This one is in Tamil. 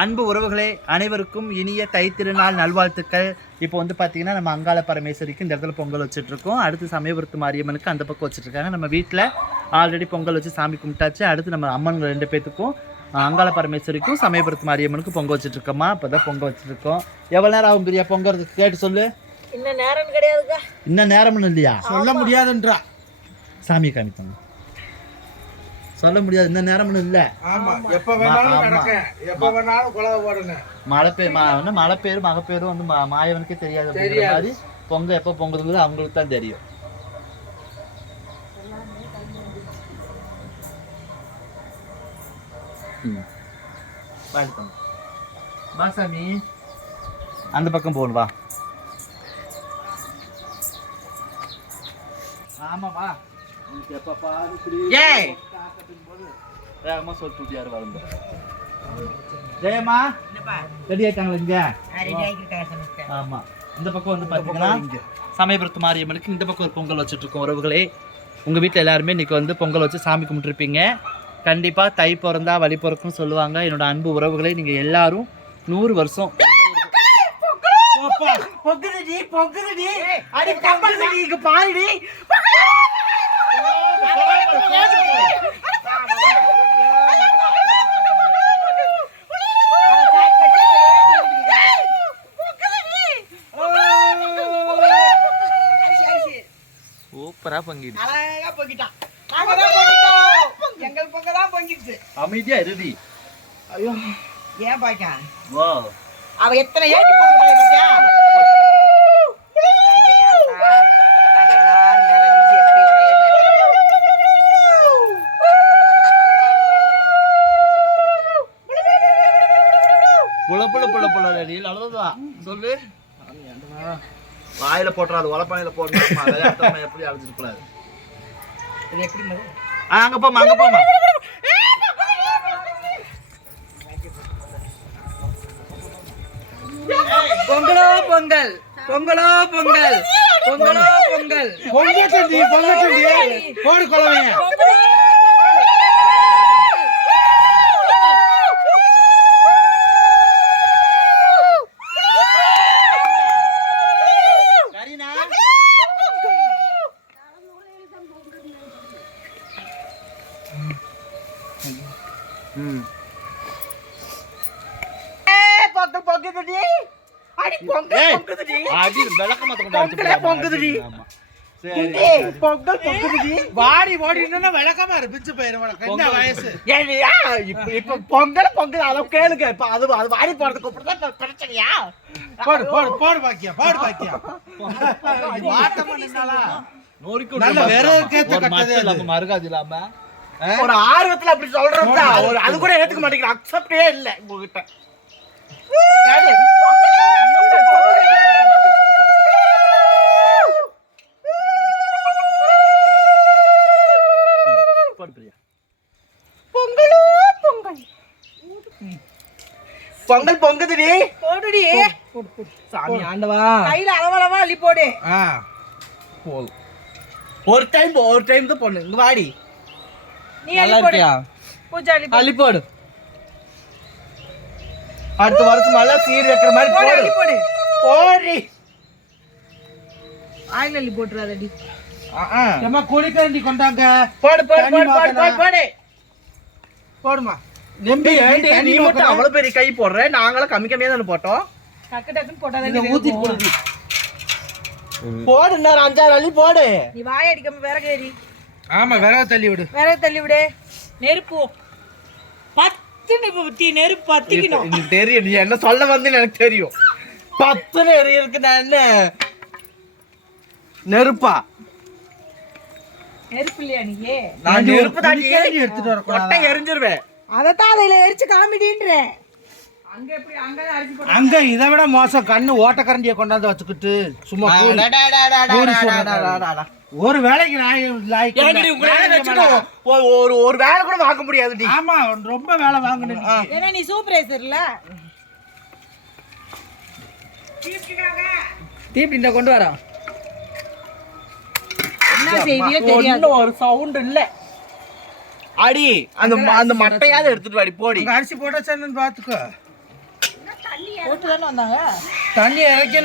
அன்பு உறவுகளே அனைவருக்கும் இனிய தை திருநாள் நல்வாழ்த்துக்கள். இப்போ வந்து பார்த்தீங்கன்னா நம்ம அங்காள பரமேஸ்வரிக்கு இந்த இடத்துல பொங்கல் வச்சுட்டு இருக்கோம் அடுத்து சமயபுரத்து மாரியம்மனுக்கு அந்த பக்கம் வச்சுட்டு இருக்காங்க நம்ம வீட்டில் ஆல்ரெடி பொங்கல் வச்சு சாமி கும்பிட்டாச்சு. அடுத்து நம்ம அம்மன் ரெண்டு பேத்துக்கும் அங்காள பரமேஸ்வரிக்கும் சமயபுரத்து மாரியம்மனுக்கும் பொங்கல் வச்சுட்டு இருக்கோமா இப்போ தான் பொங்கல் வச்சுட்டு இருக்கோம் எவ்வளோ நேரம் ஆகும் பிரியா பொங்கறதுக்கு கேட்டு சொல்லு. இன்னும் நேரம் கிடையாதுக்கா. இன்னும் நேரம்னு இல்லையா? சொல்ல முடியாதுன்றா. சாமியை காமிப்பாங்க சொல்ல முடியாது. இந்த நேரம்னு இல்லை. ஆமா. எப்ப வேணாலும் ஆமா. நடக்க. எப்ப வேணாலும் குழந்தை போடுங்க. மழை பெய் மா வந்து மழை பேரும் மகை பேரும் வந்து மா- மாயவனுக்கே தெரியாது அப்படிங்கிற தெரியாது. மாதிரி பொங்கல் எப்போ பொங்குறது அவங்களுக்கு தான் தெரியும். வா சாமி. அந்த பக்கம் போகணும் வா. ஆமா வா. ஏய் வேகமா சொல்லி தூட்டியாரு வருங்க ஜெயம்மா? ரெடி ஆயிட்டாங்களா இங்க? ஆமா. இந்த பக்கம் வந்து பாத்தீங்கன்னா சமயபுரத்து மாரியம்மனுக்கு இந்த பக்கம் ஒரு பொங்கல் வச்சுட்டு இருக்கோம் உறவுகளே. உங்க வீட்ல எல்லாருமே இன்னைக்கு வந்து பொங்கல் வச்சு சாமி கும்பிட்டுருப்பீங்க. கண்டிப்பா தை பிறந்தா வழி பிறக்கும் சொல்லுவாங்க. என்னோட அன்பு உறவுகளே நீங்க எல்லாரும் நூறு வருஷம் பொங்குதுடி பொங்குதுடி அடி கம்பல்டி இங்க பாருடி. சூப்பரா பொங்கிடு அழகா பொங்கிட்டான். எங்கள் பொங்க தான் பொங்கிடுச்சு. அமைதியா இருடி. ஐயோ ஏன் பாக்கா வா அவ எத்தனை ஏட்டி போட்டு பாத்தியா? புல புல புல புல அவ்வளவுதான். சொல்லு. வாயில போட்டுறாது உலப்பானையில போடணும் விளையாட்டு எப்படி அழைச்சிட்டு கூடாது? இது எப்படி அங்க போமா அங்க போமா பொங்கலோ பொங்கல். பொங்கலோ பொங்கல். பொங்கலோ பொங்கல். போடு பொங்கல் பொங்கல் ஏய். பொங்குதுடி அடி விளக்க மாத்த கொண்டு பொங்கலே பொங்குதுடி. ஆமா சரி ஏய், பொங்கல் பொங்குதுடி. வாடி விளக்கமா போயிரும் என்ன பொங்கல் வயசு? இப்ப பொங்கல் பொங்கல் அதை கேளுங்க. இப்ப அது அது வாடி பிரச்சனையா? போடு போடு போடு பாக்கியா போடு பாக்கியா. வாட்டமா நின்னாலா நல்ல கட்டதே மறுகாது இல்லாம. ஒரு ஆர்வத்துல அப்படி சொல்றதா ஒரு அது கூட ஏத்துக்க மாட்டேங்கிற அக்செப்டே இல்ல உங்ககிட்ட. பொங்கலோ பொங்கல். பொங்கல் பொங்குதுடி. போடுடி. சாமி ஆண்டவா. கையில அளவளவா அள்ளி போடு. ஆ போதும். ஒரு டைம் ஒரு டைம் தான் பொண்ணு. இங்க வாடி. நீ அள்ளி போடு. பூஜை அள்ளி போடு. அடுத்த வருஷம் மேல சீர் வைக்கிற மாதிரி போடு, போடு. போடு. ஆயில் அள்ளி போட்டுறாதடி. ஏம்மா குழிக்கரண்டி கொண்டாங்க? போடு போடு தண்ணி போடு போடு போடு. போடு போடுமா நம்பி நீ மட்டும். அவ்வளவு பெரிய கை போடுற? நாங்களும் கம்மி கம்மியா தானே போட்டோம். டக்கு டக்குன்னு போட்டாதான் ஊத்தி போடுடி போடு இன்னொரு அஞ்சாறு அள்ளி போடு. நீ வாய் அடிக்காம விறகு ஏறி. ஆமா விறகு தள்ளி விடு. விறகு தள்ளி விடு. நெருப்பு. பத்துன்னு இப்ப தீ நெருப்பு பத்திக்கணும். எனக்கு தெரியும் நீ என்ன சொல்ல வந்து எனக்கு தெரியும். பத்து நெறி இருக்கு நான் என்ன? நெருப்பா? நெருப்பு இல்லையா நீ நான் நெருப்பு குழிக்கரண்டி எடுத்துட்டு வரக்கூடாதா? கொட்டை எரிஞ்சிருவேன். அதைத்தான் அதில் எரிச்சு காமிடின்றேன் அங்க இதை விட மோசம். கண்ணு ஓட்டக்கரண்டியை கொண்டாந்து வச்சுக்கிட்டு சும்மா. ஒரு வேலைக்கு ஒரு- ஒரு வேலை கூட வாங்க முடியாதுடி ஆமா ரொம்ப வேலை வாங்கினேன் ஏன்னா நீ சூப்பர்வைசர்ல தீப்தி இந்த கொண்டு வரேன் என்ன செய்தியோ தெரியாது. ஒரு சவுண்ட் இல்ல. அடி அந்த அந்த மட்டையாவது எடுத்துட்டு வாடி போடி. அரிசி போட்டா சேர்ந்து பாத்துக்கோ. போட்டு தானே வந்தாங்க? தண்ணி இறக்கி